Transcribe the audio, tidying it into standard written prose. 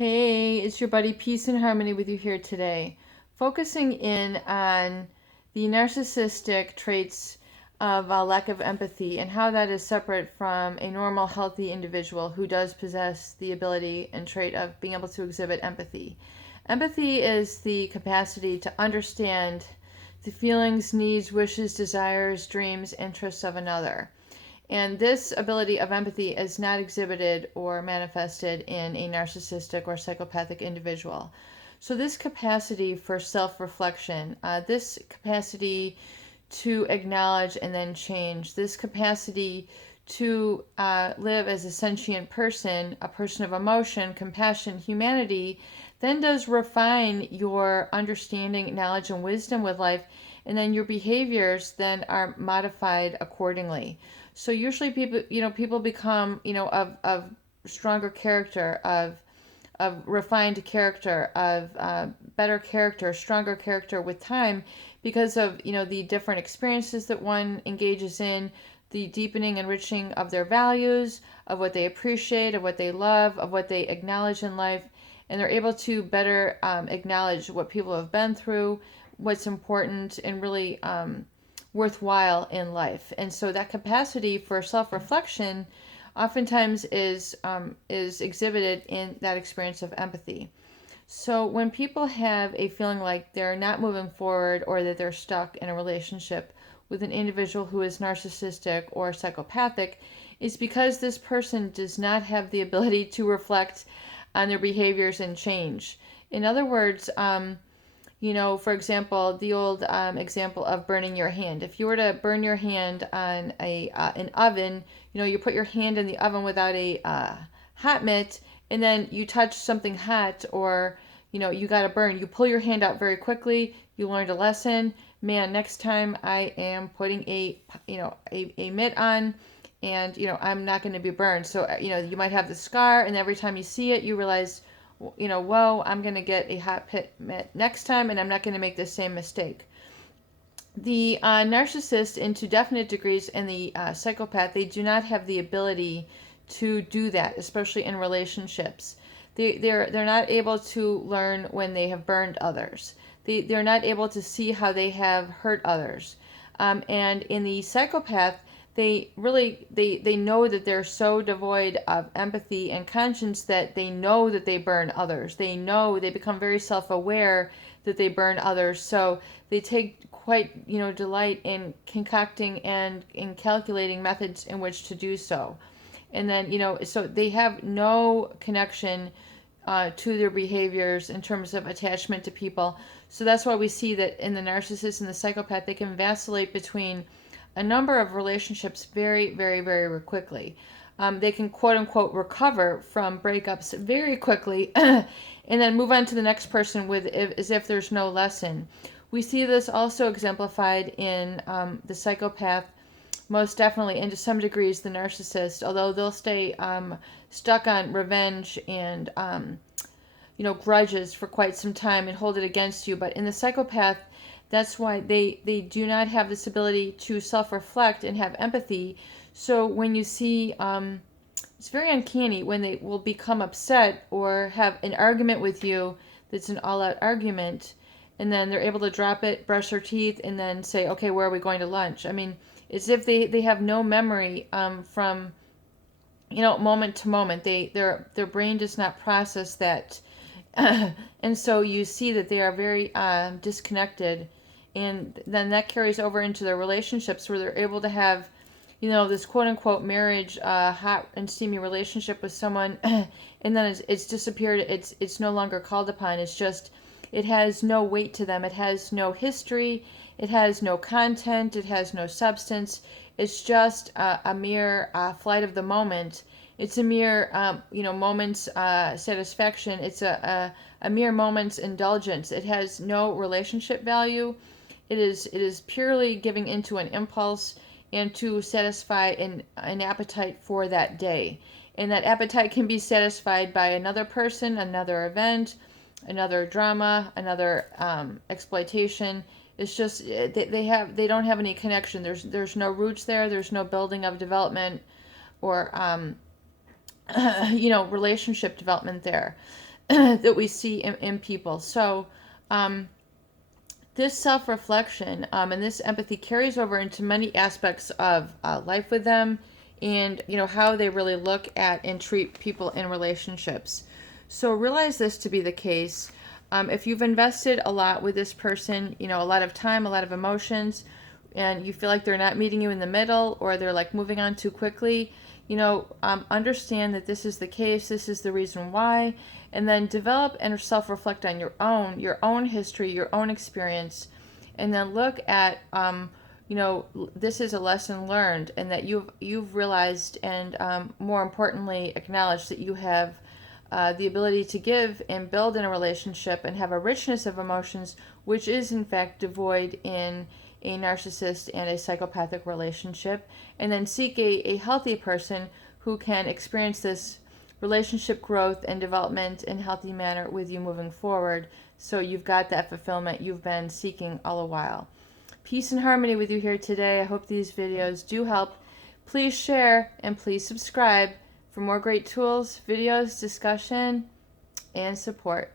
Hey, it's your buddy Peace and Harmony with you here today. Focusing in on the narcissistic traits of lack of empathy and how that is separate from a normal, healthy individual who does possess the ability and trait of being able to exhibit empathy. Empathy is the capacity to understand the feelings, needs, wishes, desires, dreams, interests of another. And this ability of empathy is not exhibited or manifested in a narcissistic or psychopathic individual. So, this capacity for self reflection, this capacity to acknowledge and then change, this capacity to live as a sentient person, a person of emotion, compassion, humanity, then does refine your understanding, knowledge, and wisdom with life, and then your behaviors then are modified accordingly. So usually people become, of stronger character, of refined character, of better character, stronger character with time because of, the different experiences that one engages in, the deepening, enriching of their values, of what they appreciate, of what they love, of what they acknowledge in life. And they're able to better acknowledge what people have been through, what's important, and really worthwhile in life. And so that capacity for self-reflection oftentimes is exhibited in that experience of empathy. So when people have a feeling like they're not moving forward or that they're stuck in a relationship with an individual who is narcissistic or psychopathic, it's because this person does not have the ability to reflect on their behaviors and change. In other words, for example, the old example of burning your hand. If you were to burn your hand on an oven, you put your hand in the oven without a hot mitt, and then you touch something hot, or you got a burn. You pull your hand out very quickly. You learned a lesson. Man, next time I am putting a mitt on, and I'm not going to be burned. So you might have the scar, and every time you see it, you realize, whoa, I'm going to get a hot pit next time, and I'm not going to make the same mistake. The narcissist, and to definite degrees, and the psychopath, they do not have the ability to do that, especially in relationships. They're not able to learn when they have burned others. They're not able to see how they have hurt others. And in the psychopath, they know that they're so devoid of empathy and conscience that they know that they burn others. They become very self-aware that they burn others. So they take quite delight in concocting and in calculating methods in which to do so. And then so they have no connection to their behaviors in terms of attachment to people. So that's why we see that in the narcissist and the psychopath, they can vacillate between a number of relationships very, very, very quickly. They can quote unquote recover from breakups very quickly and then move on to the next person as if there's no lesson. We see this also exemplified in the psychopath, most definitely, and to some degrees the narcissist, although they'll stay stuck on revenge and grudges for quite some time and hold it against you. But in the psychopath, that's why they do not have this ability to self-reflect and have empathy. So when you see, it's very uncanny when they will become upset or have an argument with you that's an all-out argument, and then they're able to drop it, brush their teeth, and then say, okay, where are we going to lunch? I mean, it's if they have no memory from moment to moment. Their brain does not process that. And so you see that they are very disconnected, and then that carries over into their relationships where they're able to have this quote-unquote marriage, hot and steamy relationship with someone, and then it's disappeared. It's no longer called upon. It has no weight to them. It has no history. It has no content. It has no substance. It's just a mere flight of the moment. It's a mere moment's satisfaction. It's a mere moment's indulgence. It has no relationship value. It is purely giving into an impulse and to satisfy an appetite for that day. And that appetite can be satisfied by another person, another event, another drama, another exploitation. It's just they don't have any connection. There's no roots there. There's no building of development or relationship development there. that we see in people. So this self-reflection and this empathy carries over into many aspects of life with them, and how they really look at and treat people in relationships. So realize this to be the case. If you've invested a lot with this person, a lot of time, a lot of emotions, and you feel like they're not meeting you in the middle, or they're like moving on too quickly, understand that this is the case, this is the reason why, and then develop and self-reflect on your own history, your own experience, and then look at, this is a lesson learned, and that you've realized, and more importantly, acknowledged that you have the ability to give and build in a relationship and have a richness of emotions, which is in fact devoid in a narcissist and a psychopathic relationship, and then seek a healthy person who can experience this relationship growth and development in a healthy manner with you moving forward, so you've got that fulfillment you've been seeking all the while. Peace and harmony with you here today. I hope these videos do help. Please share and please subscribe for more great tools, videos, discussion, and support.